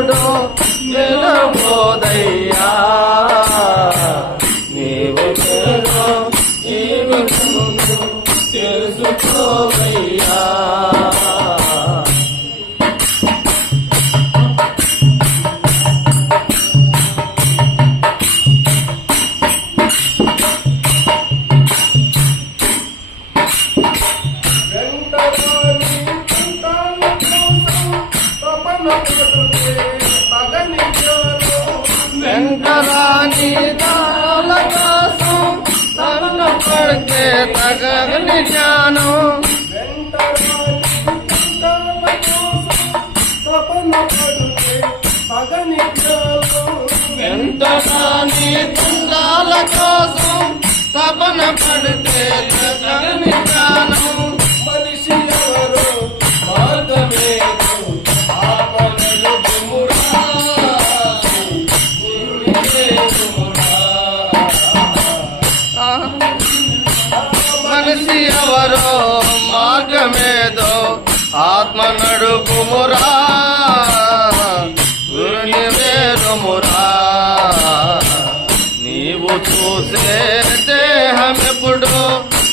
దేహం ఎప్పుడు నిలబోదయ్యా. నీవు చూసే తెలుసుకోవయ్యా. తరుణ తగని జ్ఞానం. వెంటరాని తుండాల కోసం తపన పడితే తగని జ్ఞానం. ఆత్మ నడుపుమురా గురుని వేరుమురా నీవు చూసే దేహం ఎప్పుడు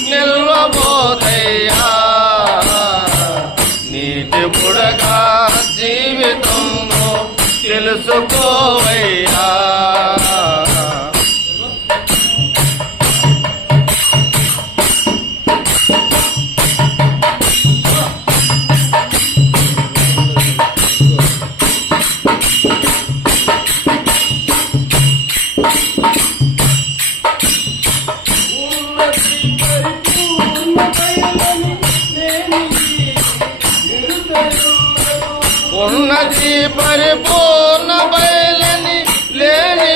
నిల్వబోదయ్యా నీటి బుడగా జీవితంలో తెలుసుకోవయ్యా. ఉన్నది పరిపూర్ణ బయలని లేని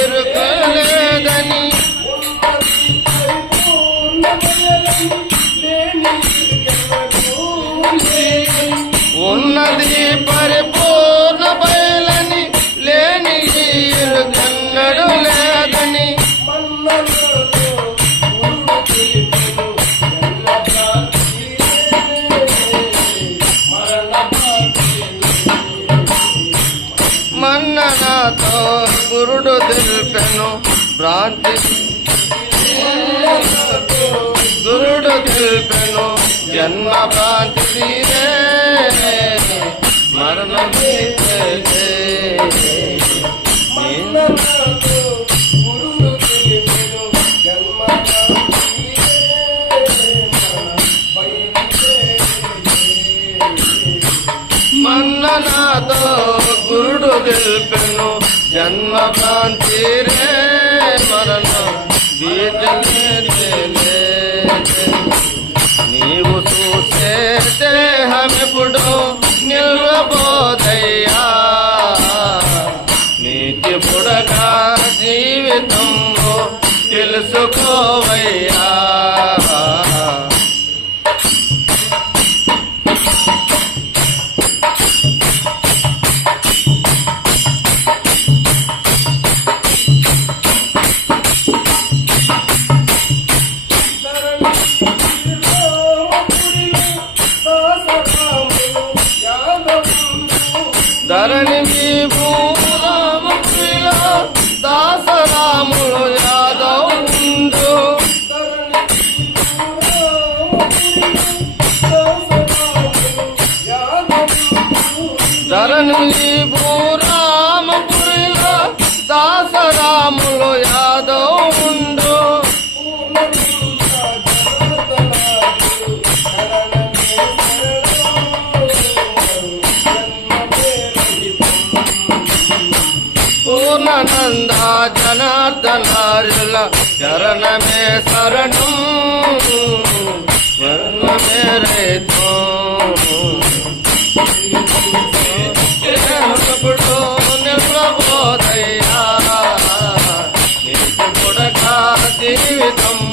ఎరుకలేదని. ఉన్నది పరిపూర్ణ బయలని లేని ఎరుకన్నడు లేదని. మరణ మన్ననాతో గురుడు తెలిపెను భ్రాంతి. గురుడు తెలిపెను జన్మ భ్రాంతి తీరే. మరణ. మన్ననాతో గురుడు తెలిపెను జన్మ భ్రాంతి ధరణి విభూ రామప్రియ దాసరాములు యాదవ్ ఉండు ధరణి విభూ రామపురియ దాసరాములు జనానంద జనార్దనారుల చరణమే శరణం. స్వర్ణమే రైతో నిలబోదయ్యా జీవితం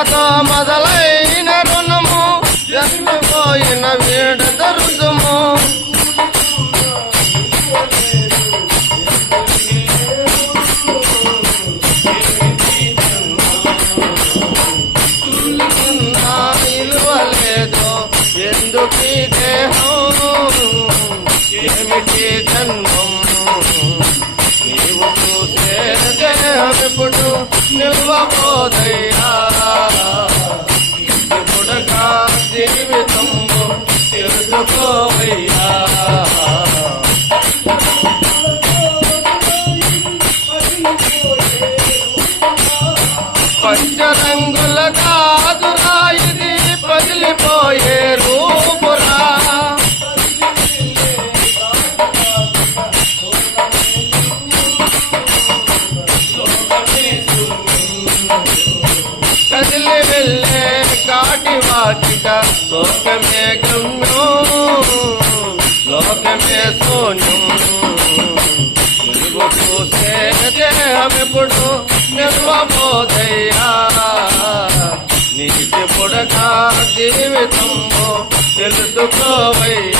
జన్మతో మొదలైన రుణము జన్మపోయిన వీడత రుసుము నా ఎందుకు దేహం ఏమిటి జన్మం నీవు చూసే దేహమిప్పుడు నిల్వబోదయ్యా. పంచరంగుల కాదురా ఇది పగిలిపోయే రూపురా లోకమే శూన్యం నువ్వు చూసే దేహమిప్పుడు నిల్వబోదయ్యా నీటి పుడక జీవితంలో తెలుసుకోవయ్యా